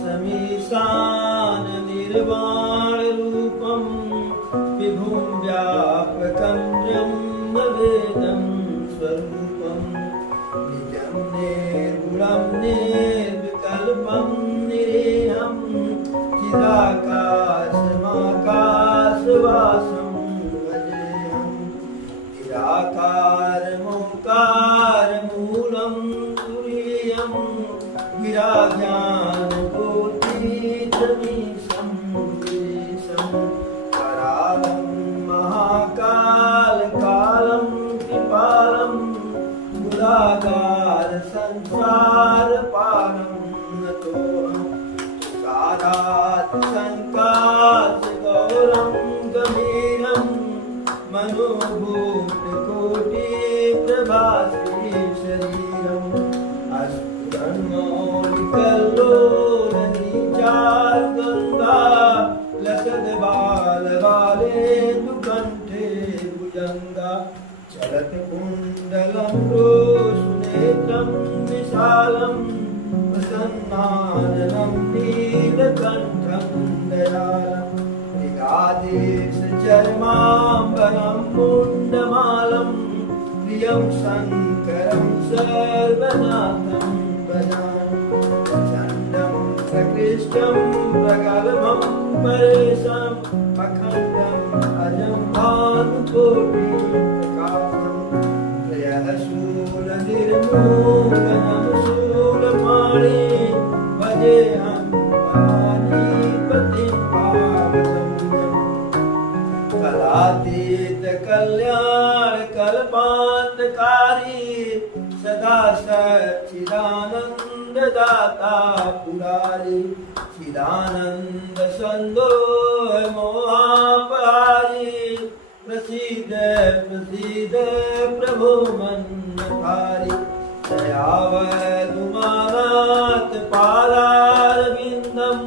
समीशान निर्वाण रूपं विभुं व्यापकं ब्रह्मवेदं स्वरूपं निजं निर्गुणं निर्विकल्पं निरेहं चिदाकाशमाकाशवासं भजेऽहं निराकारमोकारमूलं तुरीयं गिराज्ञानकोटितमीशं गिरीशं करालं महाकालकालं कृपालं गुणागार संसारपारं नतोऽहं सारात् संकाशगौरं गभीरं मनोभूतकोटिप्रभासी शरीरम् गंगा लसद्बालबालेन्दुकण्ठे भुजङ्गा चलत कुण्डलं रोषनेत्रं विशालं प्रसन्नाननं नीलकण्ठं दयालं मृगादेशचर्माम्बरं मुण्डमालं प्रियं शङ्करं सर्वनाथं प्रचण्डं प्रकृष्टं प्रगल्भं परेशम् अखण्डम् अजं भानुकोटिप्रकाशं त्रयःशूलनिर्मूलनं शूलपाणि भजेऽहं भवानीपतिं पावनं कलातीत कल्याण कल्पान्तकारी सदा सच्चिदानन्ददाता पुरारी चिदानन्द सन्दोह मोहापहारी प्रसीद प्रसीद प्रभो मन्नधारी दयावतुमानाथ पादारविन्दं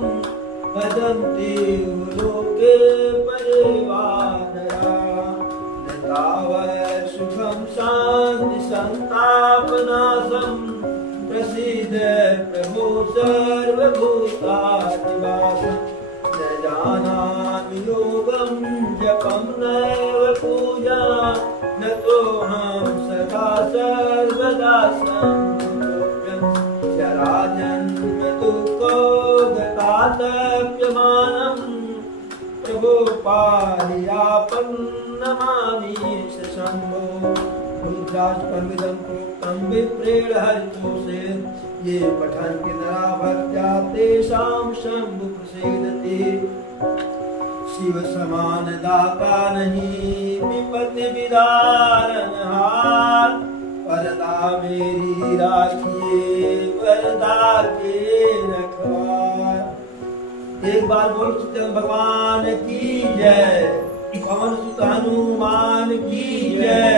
भजन्ति लोके परिवानरा न तावत् सुखं शान्ति सन्तापनाशं प्रसीद प्रभो सर्वभूतादिवासं न जानामि योगं जपं नैव पूजा न तोऽहं सदा सर्वदा सम्भोग्यं जराजन्म दुःखोदतातप्यमानं प्रभो पाहियापन्नमामि शम्भो रुद्राष्टकमिदं प्रोक्तं विप्रेण हरितोषे ये पठन्ति नरा भक्त्या तेषां शम्भु प्रसीदति शिव समान दाता नहीं विपत्ति विदारनहार वरदा मेरी राखिए वरदा के रखवार। एक बार बोल सत्यनारायण भगवान की जय, पवन सुत हनुमान की जय,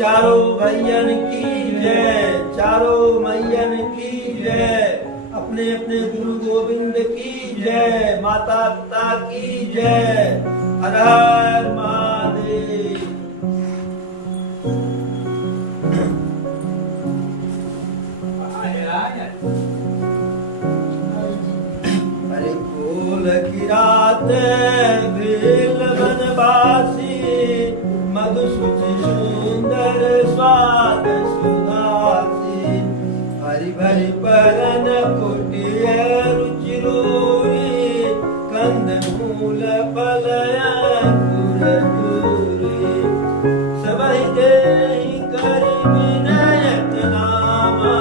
चारों भैयन की जय, चारों मैयन की जय, अपने अपने गुरु गोविंद की जय, माता पिता की जय। हर हर महादेव। अरे फूल की रात भेल बनवासी मधुसूचि सुंदर स्वाद सुधासी हरि भरि परन कुटिय रुचि रोरी कंद मूल फल अंकुर दूरी सबहि देहि करि विनयत नामा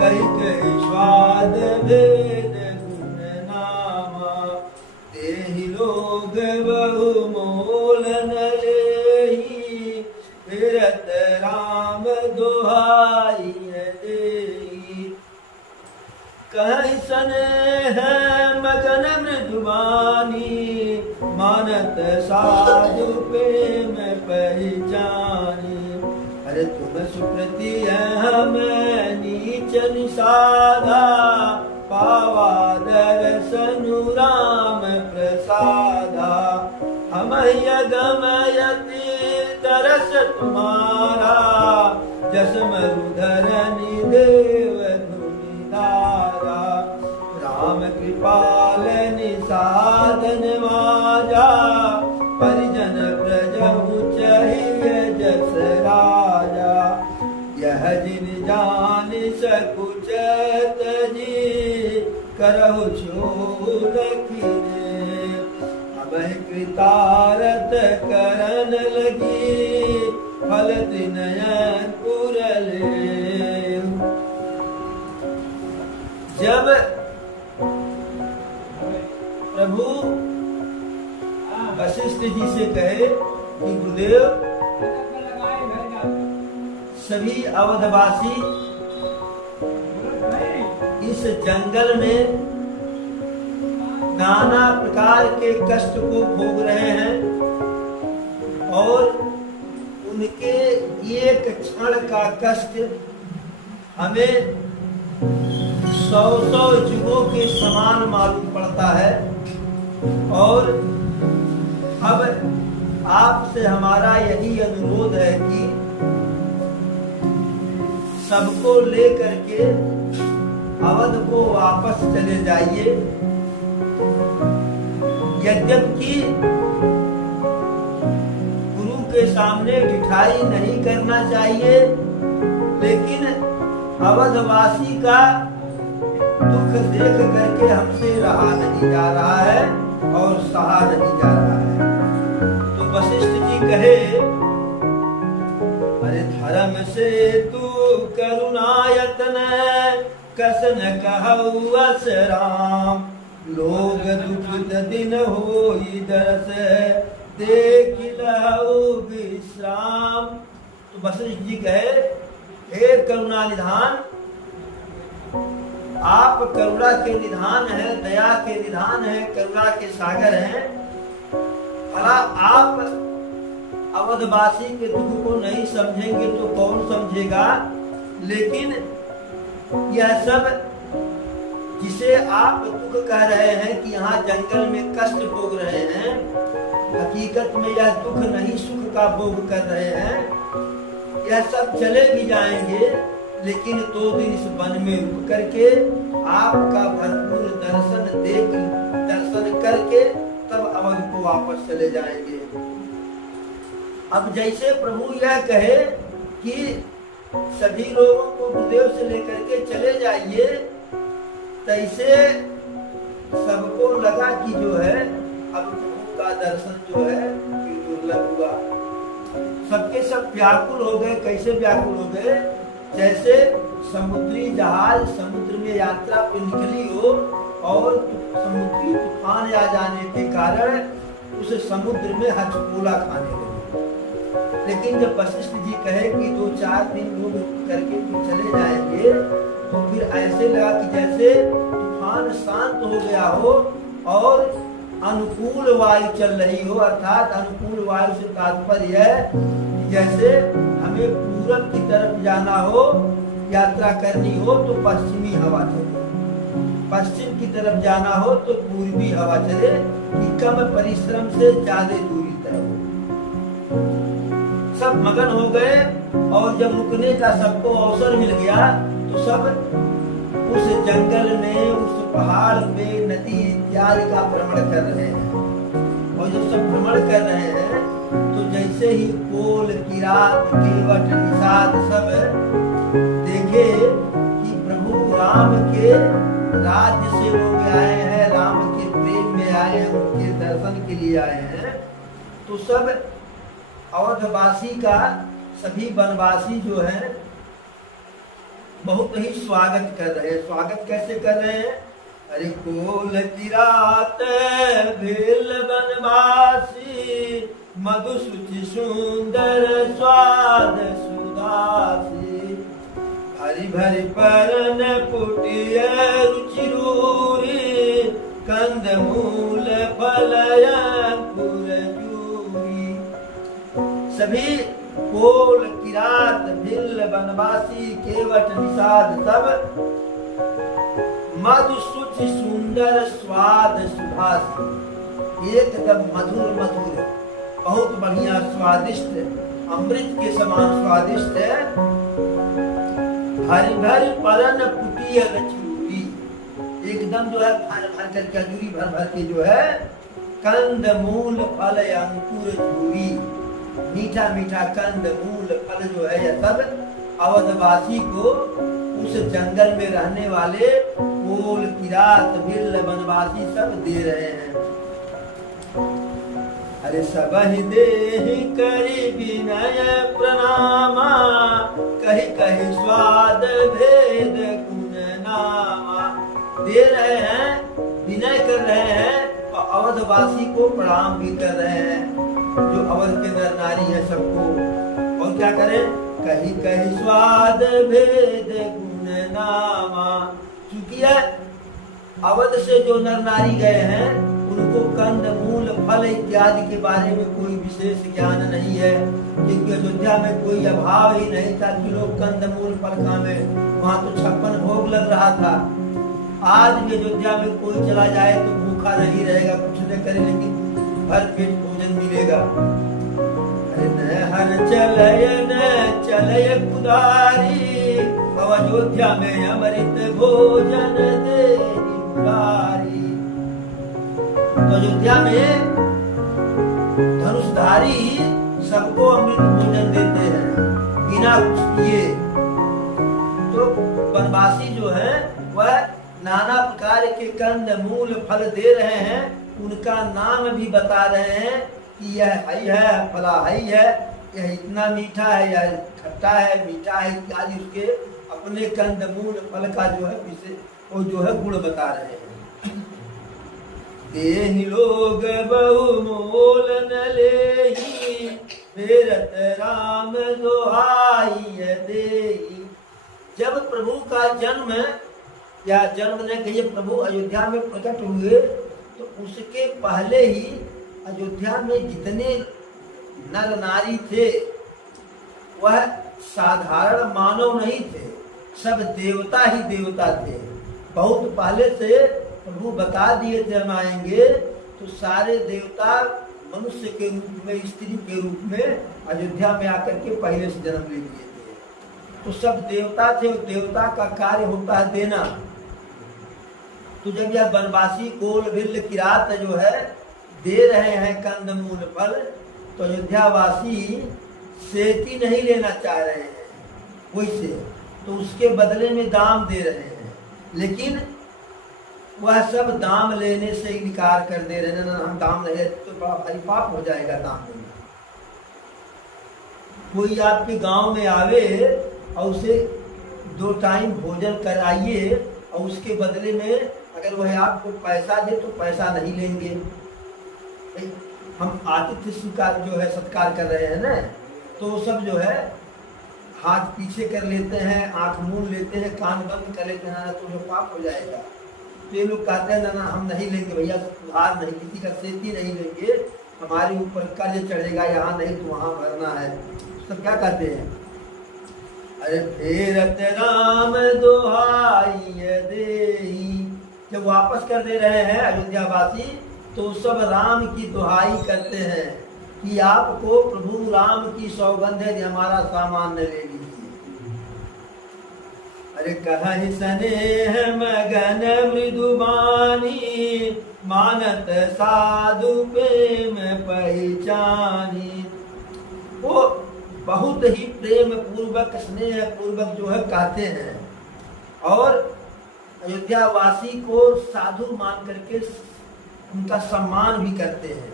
कहि कहि स्वाद भेद गुण नामा देहि लोग बहु मोल न लेहि फिरत राम दुहाई देहि कहि स्नेह मगन मृदुबानी मानत साधु प्रेम पहचानी अरे तुम सुप्रति हम नीच निषादा पावा दर्शनु राम प्रसादा हम यगमयति तरस तुम्हारा जस मरुधरनि देव धुनि धारा पूछत जी करहु छोलखिरे अबह कृतारत करन लगी फल नयन पुरले। जब प्रभु वशिष्ठ जी से कहे कि गुरुदेव सभी अवधवासी इस जंगल में नाना प्रकार के कष्ट को भोग रहे हैं और उनके एक क्षण का कष्ट हमें 100 युगों के समान मालूम पड़ता है। और अब आपसे हमारा यही अनुरोध है कि सबको लेकर के अवध को वापस चले जाइए। यद्यपि गुरु के सामने ढिठाई नहीं करना चाहिए, लेकिन अवधवासी का दुख देख करके हमसे रहा नहीं जा रहा है और सहा नहीं जा रहा है। तो वशिष्ठ जी कहे, अरे धर्म से तू करुणायतन कसन कहु अस राम लोग दुख दिन होई दरस देख लहु विश्राम। तो वशिष्ठ जी कहे, हे करुणा निधान, आप करुणा के निधान है, दया के निधान है, करुणा के सागर हैं। भला आप अवधवासी के दुख को नहीं समझेंगे तो कौन समझेगा। लेकिन यह सब जिसे आप दुख कह रहे हैं कि यहाँ जंगल में कष्ट भोग रहे हैं, हकीकत में यह दुख नहीं सुख का भोग कर रहे हैं। यह सब चले भी जाएंगे, लेकिन 2 दिन इस वन में रुक करके आपका भरपूर दर्शन करके तब अवध को वापस चले जाएंगे। अब जैसे प्रभु यह कहे कि सभी लोगों को गुरुदेव से लेकर के चले जाइए, तैसे सबको लगा कि जो है अब प्रभु का दर्शन जो है दुर्लभ हुआ। सबके सब व्याकुल हो गए। कैसे व्याकुल हो गए? जैसे समुद्री जहाज समुद्र में यात्रा पे निकली हो और समुद्री तूफान आ जाने के कारण उस समुद्र में हचकोला खाने लगे। लेकिन जब वशिष्ठ जी कहे कि 2-4 दिन लोग करके चले जाएंगे, तो फिर ऐसे लगा कि जैसे तूफान शांत हो गया हो और अनुकूल वायु चल रही हो। अर्थात अनुकूल वायु से तात्पर्य है जैसे हमें पूरब की तरफ जाना हो, यात्रा करनी हो तो पश्चिमी हवा चले, पश्चिम की तरफ जाना हो तो पूर्वी हवा चले, कि कम परिश्रम से ज्यादा दूरी तय हो। सब मगन हो गए और जब रुकने का सबको अवसर मिल गया तो सब उस जंगल में, उस पहाड़ पे, नदी इत्यादि का भ्रमण कर रहे हैं। और जब सब भ्रमण कर रहे हैं तो जैसे ही कोल, किरात, केवट, निषाद सब देखे कि प्रभु राम के राज्य से लोग आए हैं, राम के प्रेम में आए हैं, उनके दर्शन के लिए आए हैं, तो सब अवधवासी का, सभी वनवासी जो है बहुत ही स्वागत कर रहे हैं। स्वागत कैसे कर रहे हैं? अरे कोल किरात भेल वनवासी मधु सुचि सुंदर स्वाद सुदासी भरी भरी परन पुटिय रुचि रूरी कंद मूल फल अंकुर जूरी। सभी कोल, किरात, भिल्ल, वनवासी, केवट, निषाद सब मधु सुचि सुंदर स्वाद सुभाषी, एकदम मधुर मधुर, बहुत बढ़िया स्वादिष्ट, अमृत के समान स्वादिष्ट है। भरी भरी परन पुटिय रचूरी, एकदम जो है भर भर कर खजूरी भर भर के जो है, कंद मूल फल अंकुर जूरी, मीठा मीठा कंद मूल फल जो है यह सब अवधवासी को उस जंगल में रहने वाले कोल किरात भिल्ल वनवासी सब दे रहे हैं। अरे सबहि देहि करि विनय प्रणामा, कहि कहि स्वाद भेद गुण नामा। दे रहे हैं, विनय कर रहे हैं और अवधवासी को प्रणाम भी कर रहे हैं, जो अवध के नर नारी है सबको। और क्या करें? कहीं कहीं स्वाद भेद गुण नामा। चूंकि अवध से जो नर नारी गए हैं उनको कंद मूल फल इत्यादि के बारे में कोई विशेष ज्ञान नहीं है, क्योंकि अयोध्या में कोई अभाव ही नहीं था कि लोग कंद मूल फल खावे। वहां तो 56 भोग लग रहा था। आज भी अयोध्या में कोई चला जाए तो भूखा नहीं रहेगा, कुछ न करे लेकिन भर पेट भोजन मिलेगा। हर चलय पुदारी, अयोध्या में अमृत भोजन दे पुदारी। तो अयोध्या में धनुषधारी सबको अमृत भोजन देते हैं बिना कुछ किए। तो वनवासी जो है वह नाना प्रकार के कंद मूल फल दे रहे हैं, उनका नाम भी बता रहे हैं कि यह हई है, फला हई है, यह इतना मीठा है, यह खट्टा है, मीठा है इत्यादि उसके अपने कंद मूल फल का जो है वो जो है गुण बता रहे हैं। देहि लोग बहु मोल न लेहि, फेरत राम दोहाई देहि। जब प्रभु का जन्म या जन्म ने कहिए प्रभु अयोध्या में प्रकट हुए, तो उसके पहले ही अयोध्या में जितने नर नारी थे वह साधारण मानव नहीं थे, सब देवता ही देवता थे। बहुत पहले से प्रभु बता दिए थे हम आएंगे, तो सारे देवता मनुष्य के रूप में, स्त्री के रूप में अयोध्या में आकर के पहले से जन्म ले लिए थे। तो सब देवता थे, और देवता का कार्य होता है देना। तो जब यह वनवासी कोल भिल्ल किरात जो है दे रहे हैं कंद मूल फल, तो अयोध्यावासी सेती नहीं लेना चाह रहे हैं कोई से, तो उसके बदले में दाम दे रहे हैं। लेकिन वह सब दाम लेने से इनकार कर दे रहे हैं, ना हम दाम नहीं तो बड़ा भारी पाप हो जाएगा दाम देना। कोई आपके गांव में आवे और उसे 2 टाइम भोजन कराइए और उसके बदले में अगर वह आपको पैसा दे तो पैसा नहीं लेंगे। हम आतिथ्य स्वीकार जो है सत्कार कर रहे हैं ना, तो सब जो है हाथ पीछे कर लेते हैं, आंख मूंद लेते हैं, कान बंद कर लेते हैं, तो जो पाप हो जाएगा। तो ये लोग कहते हैं ना हम नहीं लेंगे भैया, उधार नहीं, किसी का सेती नहीं लेंगे, हमारे ऊपर कर्ज चढ़ेगा, यहाँ नहीं तो वहाँ भरना है। तो क्या कहते हैं? अरे फेरत राम दोहाई देहि। जब वापस कर दे रहे हैं अयोध्यावासी, तो सब राम की दुहाई करते हैं कि आपको प्रभु राम की सौगंध है, हमारा सामान न ले लीजिए। अरे कहि स्नेह मगन मृदुबानी, मानत साधु प्रेम पहचानी। वो बहुत ही प्रेम पूर्वक, स्नेह पूर्वक जो है कहते हैं, और अयोध्यावासी को साधु मान करके उनका सम्मान भी करते हैं।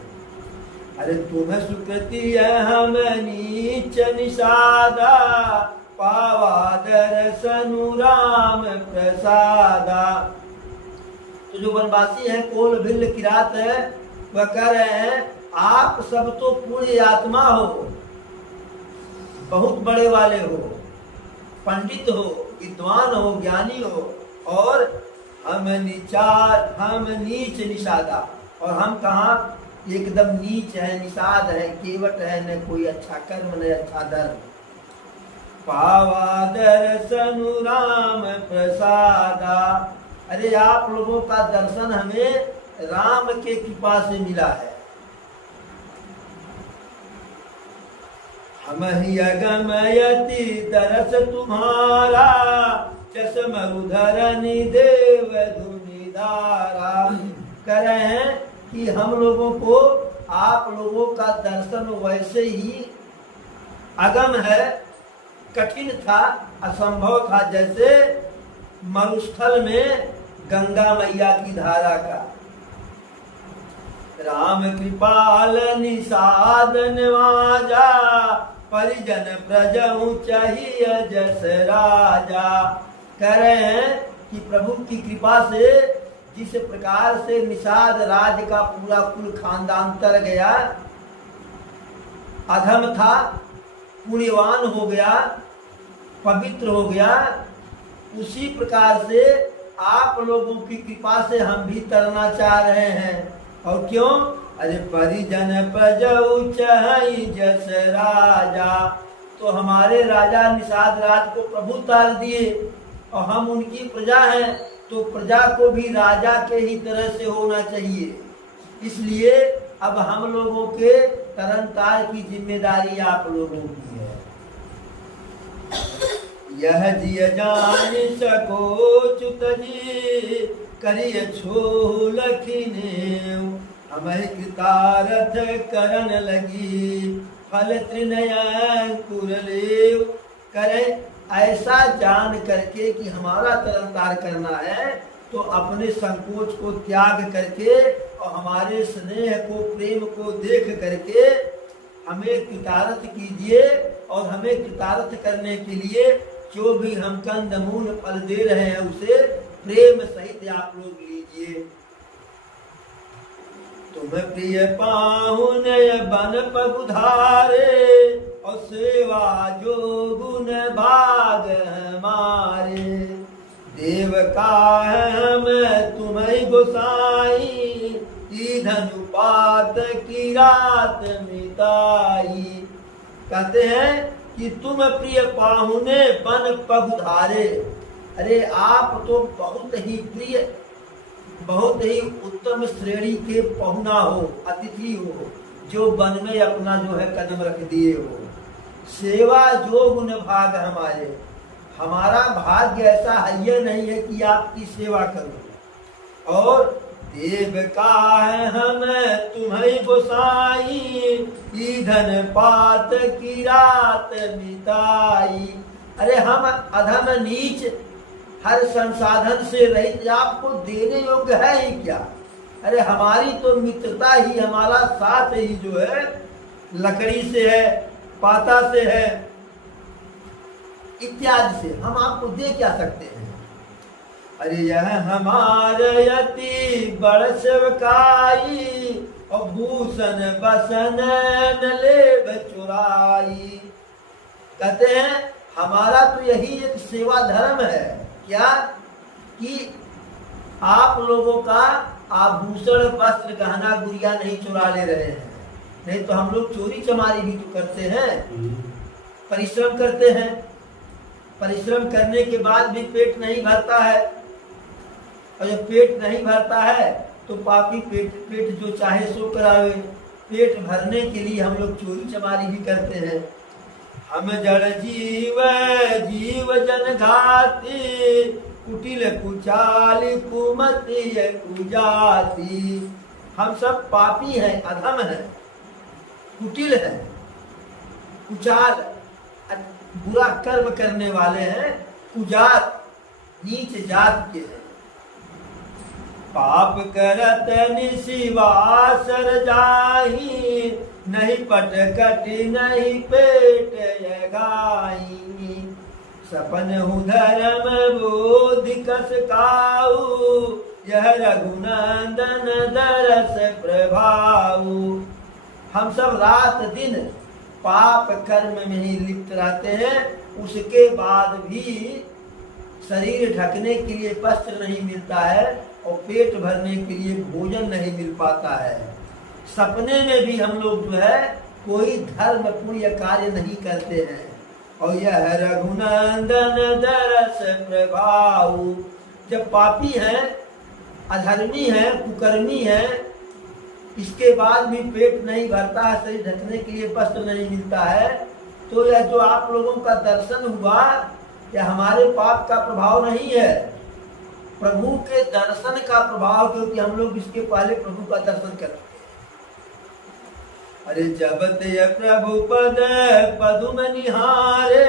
अरे तुम्हें सुकृति हम नीच निषादा, पावा दर्शनु राम प्रसादा। तो जो वनवासी है कोल भिल्ल किरात है, वह कह रहे हैं आप सब तो पूरी आत्मा हो, बहुत बड़े वाले हो, पंडित हो, विद्वान हो, ज्ञानी हो, और हम नीच निषादा, और हम कहाँ एकदम नीच है, निषाद है, केवट है, न कोई अच्छा कर्म न अच्छा धर्म। पावा दर्शनु राम प्रसादा। अरे आप लोगों का दर्शन हमें राम के कृपा से मिला है। हम ही अगमयति दरस तुम्हारा, चश्मरुधरनि देव धुनि धारा। कह रहे हैं कि हम लोगों को आप लोगों का दर्शन वैसे ही अगम है, कठिन था, असंभव था, जैसे मरुस्थल में गंगा मैया की धारा का। राम कृपाल निषाद नवाजा, परिजन प्रजहु चाहिए जस राजा। कह रहे हैं कि प्रभु की कृपा से जिस प्रकार से निषाद राज का पूरा कुल खानदान तर गया, अधम था, पुण्यवान हो गया, पवित्र हो गया, उसी प्रकार से आप लोगों की कृपा से हम भी तरना चाह रहे हैं। और क्यों? अरे परिजन प्रजहु चाहिए जस राजा। तो हमारे राजा निषाद राज को प्रभु तार दिए और हम उनकी प्रजा हैं, तो प्रजा को भी राजा के ही तरह से होना चाहिए। इसलिए अब हम लोगों के तरनतार की जिम्मेदारी आप लोगों की है। यह जिय जान सको च्युत जी, करिय छो लखिने। हमें कृतारथ करन लगी, फल त्रिनय अंकुर लेव। करे ऐसा जान करके कि हमारा तरनतार करना है, तो अपने संकोच को त्याग करके और हमारे स्नेह को, प्रेम को देख करके हमें कृतार्थ कीजिए। और हमें कृतार्थ करने के लिए जो भी हम कंदमूल फल दे रहे हैं उसे प्रेम सहित आप लोग लीजिए। तुम प्रिय पाहुन बन पगुधारे, और सेवा जो गुण भाग हमारे। देव का हम तुम्हें गोसाई, धनुपात की रात मिताई। कहते हैं कि तुम प्रिय पाहुने बन पगुधारे। अरे आप तो बहुत ही प्रिय, बहुत ही उत्तम श्रेणी के पहुना हो, अतिथि हो, जो वन में अपना जो है कदम रख दिए हो। सेवा जो गुण भाग हमारे, हमारा भाग्य ऐसा है नहीं है कि आपकी सेवा करूं। और देव का है हम तुम्हें गोसाई, ईधन पात की रात मिताई। अरे हम अधम नीच हर संसाधन से रहित आपको देने योग्य है ही क्या? अरे हमारी तो मित्रता ही, हमारा साथ ही जो है लकड़ी से है, पाता से है, इत्यादि से हम आपको दे क्या सकते हैं? अरे यह हमारे अति बड़ सेवकाई, और भूषण बसन न लेब चुराई। कहते हैं हमारा तो यही एक सेवा धर्म है, क्या कि आप लोगों का आभूषण, वस्त्र, गहना, गुड़िया नहीं चुरा ले रहे हैं। नहीं तो हम लोग चोरी चमारी भी तो करते हैं, परिश्रम करते हैं। परिश्रम करने के बाद भी पेट नहीं भरता है, और जब पेट नहीं भरता है तो पापी पेट जो चाहे सो करावे। पेट भरने के लिए हम लोग चोरी चमारी भी करते हैं। हम जड़ जीव जीव जन घाती, कुटिल कुचाली कुमति कुजाती। हम सब पापी हैं, अधम हैं, कुटिल हैं, कुचाल बुरा कर्म करने वाले हैं, कुजात नीच जात के हैं। पाप करत निशिवासर जाही, नहीं पट कटी नहीं पेट गाई। सपन हूँ धर्म बोधि कस काऊ, यह रघुनंदन दरस प्रभाऊ। हम सब रात दिन पाप कर्म में ही लिप्त रहते हैं, उसके बाद भी शरीर ढकने के लिए वस्त्र नहीं मिलता है और पेट भरने के लिए भोजन नहीं मिल पाता है। सपने में भी हम लोग जो है कोई धर्म पुण्य कार्य नहीं करते हैं। और यह रघुनंदन दरस प्रभाऊ। जब पापी हैं, अधर्मी हैं, कुकर्मी हैं, इसके बाद भी पेट नहीं भरता है, शरीर ढकने के लिए वस्त्र नहीं मिलता है, तो यह जो आप लोगों का दर्शन हुआ, यह हमारे पाप का प्रभाव नहीं है, प्रभु के दर्शन का प्रभाव। क्योंकि हम लोग इसके पहले प्रभु का दर्शन कर चुके हैं। अरे जब ते प्रभु पद पदुम निहारे,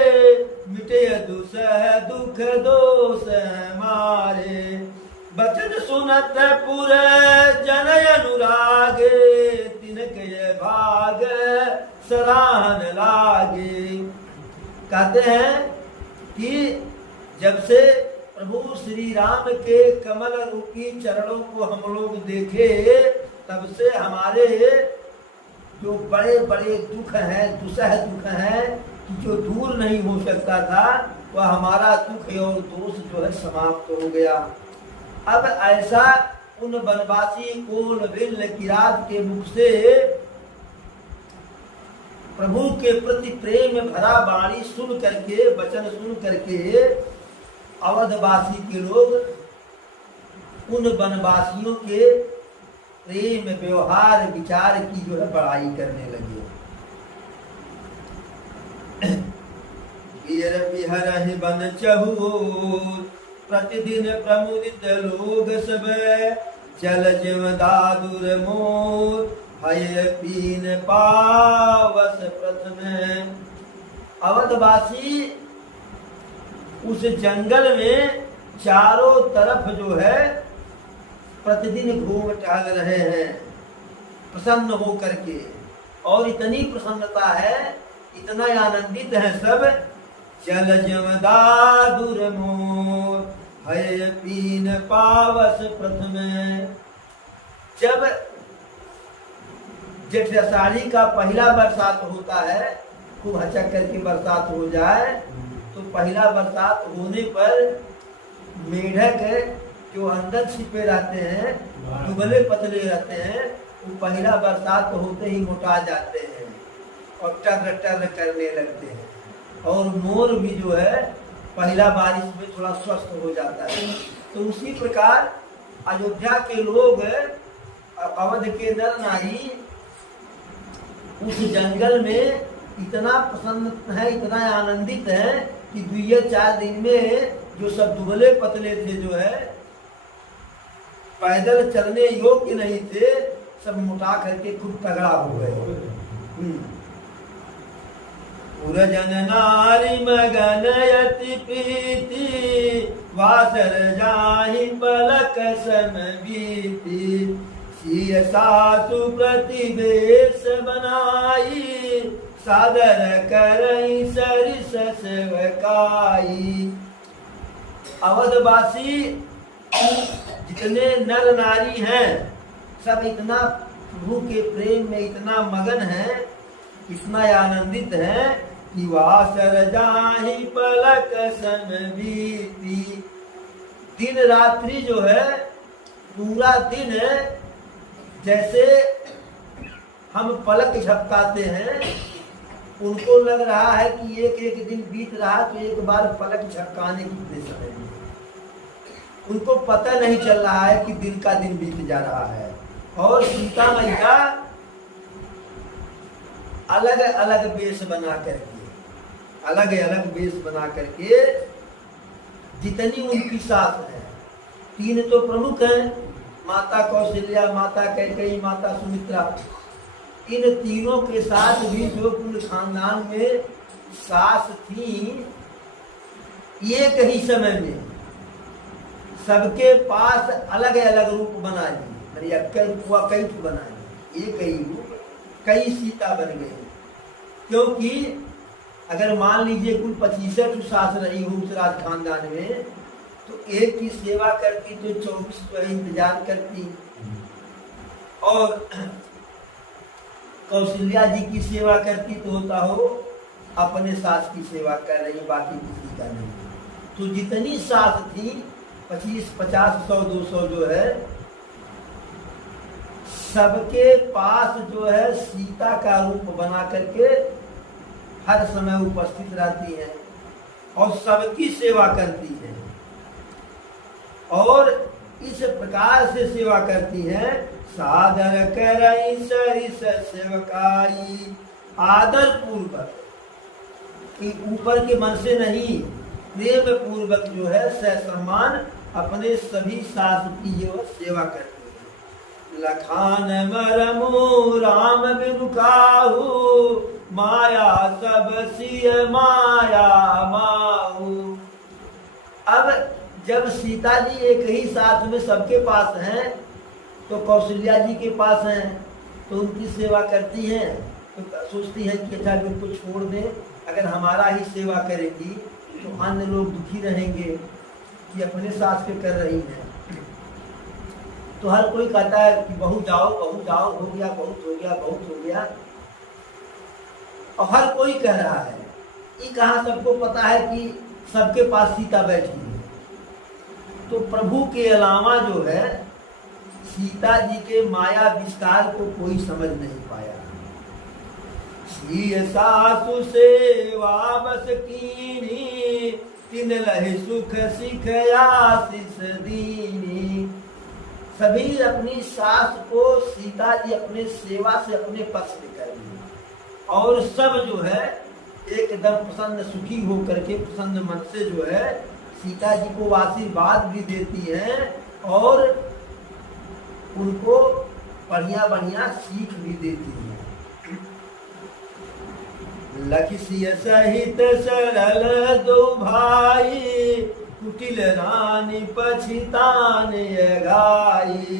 मिटे दुसह दुख दोष हमारे। बचन सुनत पुर जन अनुरागे, तिनके भाग सराहन लागे। कहते हैं कि जब से प्रभु श्री राम के कमल रूपी चरणों को हम लोग देखे, तब से हमारे जो बड़े बड़े दुख हैं, दुसह दुख हैं, जो दूर नहीं हो सकता था, वह हमारा दुख और दोष जो है समाप्त हो गया। अब ऐसा उन वनवासी कोल विल किरात के मुख से प्रभु के प्रति प्रेम भरा वाणी सुन करके, वचन सुन करके अवधवासी के लोग उन वनवासियों के प्रेम व्यवहार विचार की जो है बड़ाई करने लगे। वीर विहरहि बन चहुर, प्रतिदिन प्रमुदित लोग सब, चल जिम दादुर मोर, भय पीन पावस प्रथम। अवधवासी उस जंगल में चारों तरफ जो है प्रतिदिन घूम टहल रहे हैं प्रसन्न हो करके, और इतनी प्रसन्नता है, इतना आनंदित है सब। चल जमदादुर मोर, भय पीन पावस प्रथम। जब जेठ आषाढ़ी का पहला बरसात होता है, खूब हचक करके बरसात हो जाए, तो पहला बरसात होने पर मेढक जो अंदर छिपे रहते हैं, दुबले पतले रहते हैं, वो पहला बरसात होते ही मोटा जाते हैं और टर टर करने लगते हैं। और मोर भी जो है पहला बारिश में थोड़ा स्वस्थ हो जाता है। तो उसी प्रकार अयोध्या के लोग, अवध के नर नारी उस जंगल में इतना प्रसन्न है, इतना आनंदित है कि 2-4 दिन में जो सब दुबले पतले थे, जो है पैदल चलने योग्य नहीं थे, सब मोटा करके खूब तगड़ा हो गए। पुरजन नारी मगन यति प्रीति, वासर जाहि पलक सम बीती। सिय सासु प्रतिवेश बनाई, सादर करई सरिस सेवकाई। अवधवासी जितने नर नारी हैं, सब इतना प्रभु के प्रेम में इतना मगन है, इतना आनंदित है कि वासर जाहि पलक सन बीती। दिन रात्रि जो है पूरा दिन जैसे हम पलक झपकाते हैं, उनको लग रहा है कि एक एक दिन बीत रहा, तो एक बार पलक झपकाने कितने समय में, उनको पता नहीं चल रहा है कि दिन का दिन बीत जा रहा है। और सीता मैया अलग अलग वेश बना करके, अलग अलग वेश बना करके, जितनी उनकी सास है, 3 तो प्रमुख हैं, माता कौशल्या, माता कैकेयी, माता सुमित्रा। इन तीनों के साथ भी जो कुल खानदान में सास थी, एक ही समय में सबके पास अलग अलग रूप बना ली, कई बना ली, एक ही रूप, कई सीता बन गई। क्योंकि अगर मान लीजिए कुल 25 सास रही हो उस राज खानदान में, तो एक की सेवा करती तो 24 तो इंतजार करती, और कौशल्या जी की सेवा करती तो होता हो अपने सास की सेवा कर रही, बाकी किसी का नहीं। तो जितनी सास थी 25, 50, 100, 200 जो है, सबके पास जो है सीता का रूप बना करके हर समय उपस्थित रहती है और सबकी सेवा करती है। और इस प्रकार से सेवा करती है, सादर करई सरिस सेवकाई, आदर पूर्वक, कि ऊपर के मन से नहीं, प्रेम पूर्वक जो है सहसम्मान अपने सभी सास की जो सेवा करती है। लखान मरमु राम बिनु काहू, माया सब सिय माया माहू। अब जब सीता जी एक ही साथ में सबके पास हैं, तो कौशल्या जी के पास हैं, तो उनकी सेवा करती हैं, तो सोचती हैं कि अच्छा बिल्कुल छोड़ दें, अगर हमारा ही सेवा करेगी तो अन्य लोग दुखी रहेंगे कि अपने सास के कर रही हैं। तो हर कोई कहता है कि बहू जाओ हो गया, बहुत हो गया, बहुत हो गया, और हर कोई कह रहा है। ये कहाँ सबको पता है कि सबके पास सीता बैठी है। तो प्रभु के अलावा जो है सीता जी के माया विस्तार को कोई समझ नहीं पाया। श्री सासु सेवा बस कीनी, तिन लहि सुख सिख आशीष दीनी। सभी अपनी सास को सीता जी अपने सेवा से अपने पक्ष में कर ली, और सब जो है एकदम प्रसन्न सुखी होकर के प्रसन्न मन से जो है सीता जी को आशीर्वाद भी देती हैं और उनको बढ़िया बढ़िया सीख भी देती हैं। लखिसिय सहित सरल दो भाई, कुटिल रानी पछितान गाई।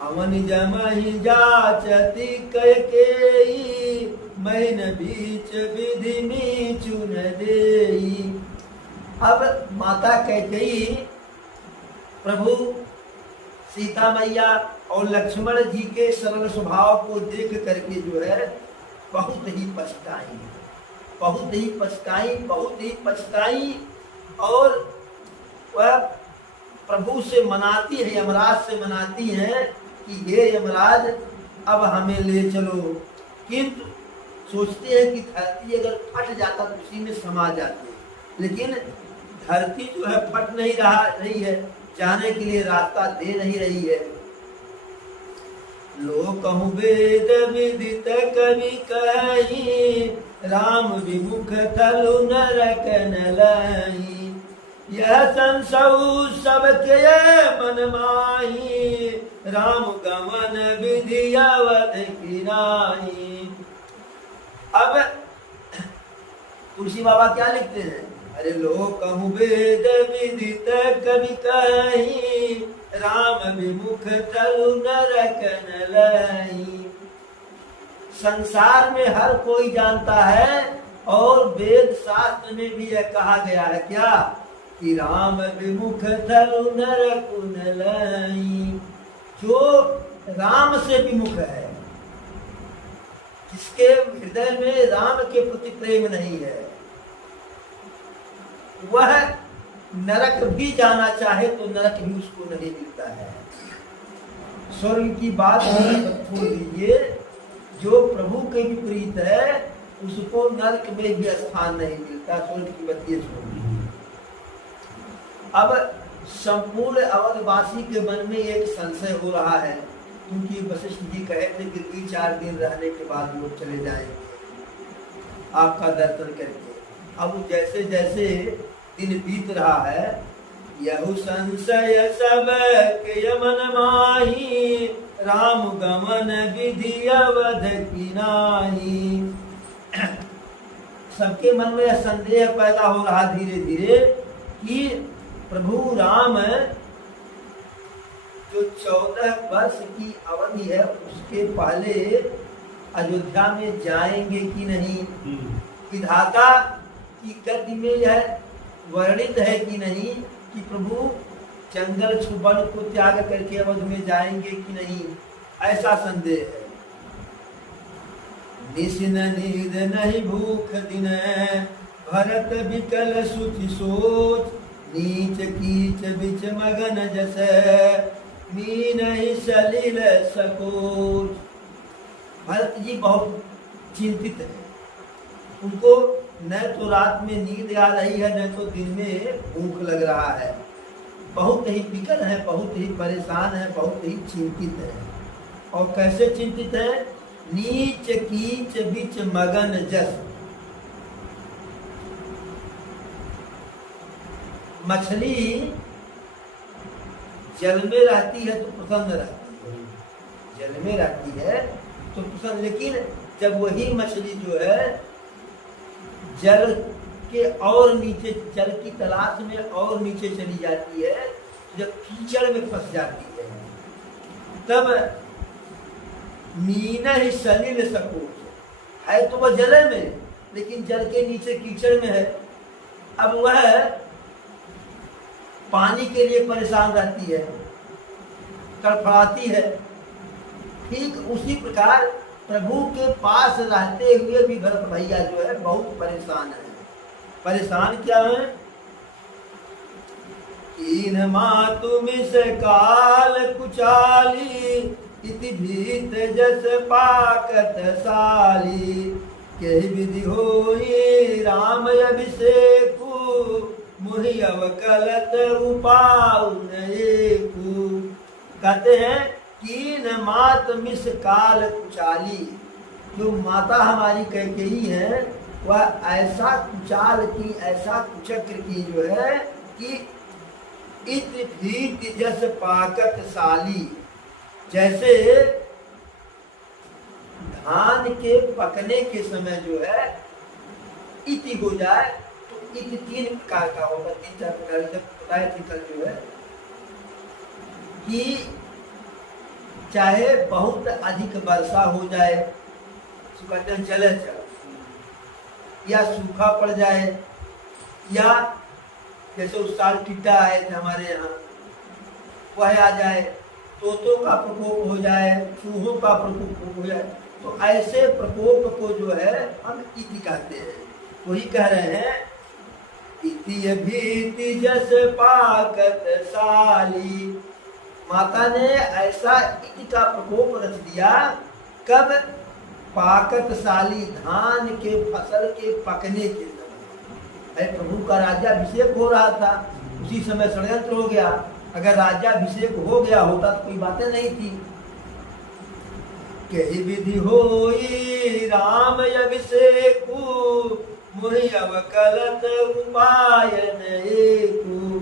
अवन जमहि जाचति कैकेयी, मैन बीच विधि में चुन देई। अब माता कैकेयी प्रभु सीता मैया और लक्ष्मण जी के सरल स्वभाव को देख करके जो है बहुत ही पछताई, बहुत ही पछताई, बहुत ही पछताई, और वह प्रभु से मनाती है, यमराज से मनाती है कि हे यमराज अब हमें ले चलो। किंतु सोचते हैं कि धरती अगर फट जाता तो उसी में समा जाते, लेकिन धरती जो है फट नहीं रही है, जाने के लिए रास्ता दे नहीं रही है। लोकहु वेद विदित कवि कही, राम विमुख थलु नरक न लही। यह संसौ सबके मन माही, राम गमन विधि अवध की नाही। अब तुलसी बाबा क्या लिखते हैं? अरे लोकहु वेद विदित कवि कही, राम विमुख थलु नरक न लही। संसार में हर कोई जानता है, और वेद शास्त्र में भी यह कहा गया है क्या कि राम विमुख थलु नरक न लही। जो राम से विमुख है, जिसके हृदय में राम के प्रति प्रेम नहीं है, वह नरक भी जाना चाहे तो नरक भी उसको नहीं मिलता है। स्वर्ग की बात छोड़ दीजिए, जो प्रभु के विपरीत है उसको नरक में भी स्थान नहीं मिलता। स्वर्ग की बातें छोड़ दीजिए। अब संपूर्ण अवधवासी के मन में एक संशय हो रहा है, क्योंकि वशिष्ठ जी कहे थे कि 4 दिन रहने के बाद लोग चले जाएंगे आपका दर्शन करके। अब जैसे जैसे दिन बीत रहा है, यहु संशय सब के मन माही, राम गमन विधि अवध की नाही। सबके मन में संदेह पैदा हो रहा धीरे धीरे कि प्रभु राम जो 14 वर्ष की अवधि है उसके पहले अयोध्या में जाएंगे कि नहीं, विधाता की गति में यह वर्णित है कि नहीं कि प्रभु जंगल छुबन को त्याग करके अवध में जाएंगे कि नहीं, ऐसा संदेह है। निशिन नींद नहीं भूख दिन, भरत विकल सुचि सोच, नीच कीच बिच मगन जस, मीन ही सलिल सकोच। भरत जी बहुत चिंतित है, उनको न तो रात में नींद आ रही है, न तो दिन में भूख लग रहा है, बहुत ही विकल है, बहुत ही परेशान है, बहुत ही चिंतित है। और कैसे चिंतित है? नीच कीच बिच मगन जस। मछली जल में रहती है तो प्रसन्न रहती है, जल में रहती है तो प्रसन्न। लेकिन जब वही मछली जो है जल के और नीचे, जल की तलाश में और नीचे चली जाती है, जब कीचड़ में फंस जाती है, तब मीन ही सलिल सकोच है, तो वह जल में, लेकिन जल के नीचे कीचड़ में है। अब वह पानी के लिए परेशान रहती है, तड़फड़ाती है। ठीक उसी प्रकार प्रभु के पास रहते हुए भी भरत भैया जो है बहुत परेशान है। परेशान क्या है? कीन मातु मिस काल कुचाली, इति भीत जस पाकत साली, के विधि होई राम अभिषेकु, मुहि अवकलत उपाउ नएकु। कहते हैं कीन मात मिस काल कुचाली, जो माता हमारी कैकेयी है वह ऐसा कुचाल की, ऐसा कुचक्र की जो है कि इत भीत जस पाकत साली, जैसे धान के पकने के समय जो है इति हो जाए, तो इति 3 प्रकार का होगा, 3-4 प्रकार से बताया थी कल जो है कि चाहे बहुत अधिक वर्षा हो जाए, कहते हैं जलचर, या सूखा पड़ जाए, या जैसे उस साल टिड्डा आए थे हमारे यहाँ, वह आ जाए, तोतों का प्रकोप हो जाए, चूहों का प्रकोप हो जाए, तो ऐसे प्रकोप को जो है हम इति कहते हैं। वही कह रहे हैं इति भीति जस पाकत साली, माता ने ऐसा इति का प्रकोप रच दिया। कब? पाकत साली, धान के फसल के पकने के समय। प्रभु का राज्याभिषेक हो रहा था, उसी समय षड्यंत्र हो गया। अगर राज्याभिषेक हो गया होता तो कोई बातें नहीं थी। कही विधि होई राम अभिषेकु, मुहि अवकलत उपाय नएकु।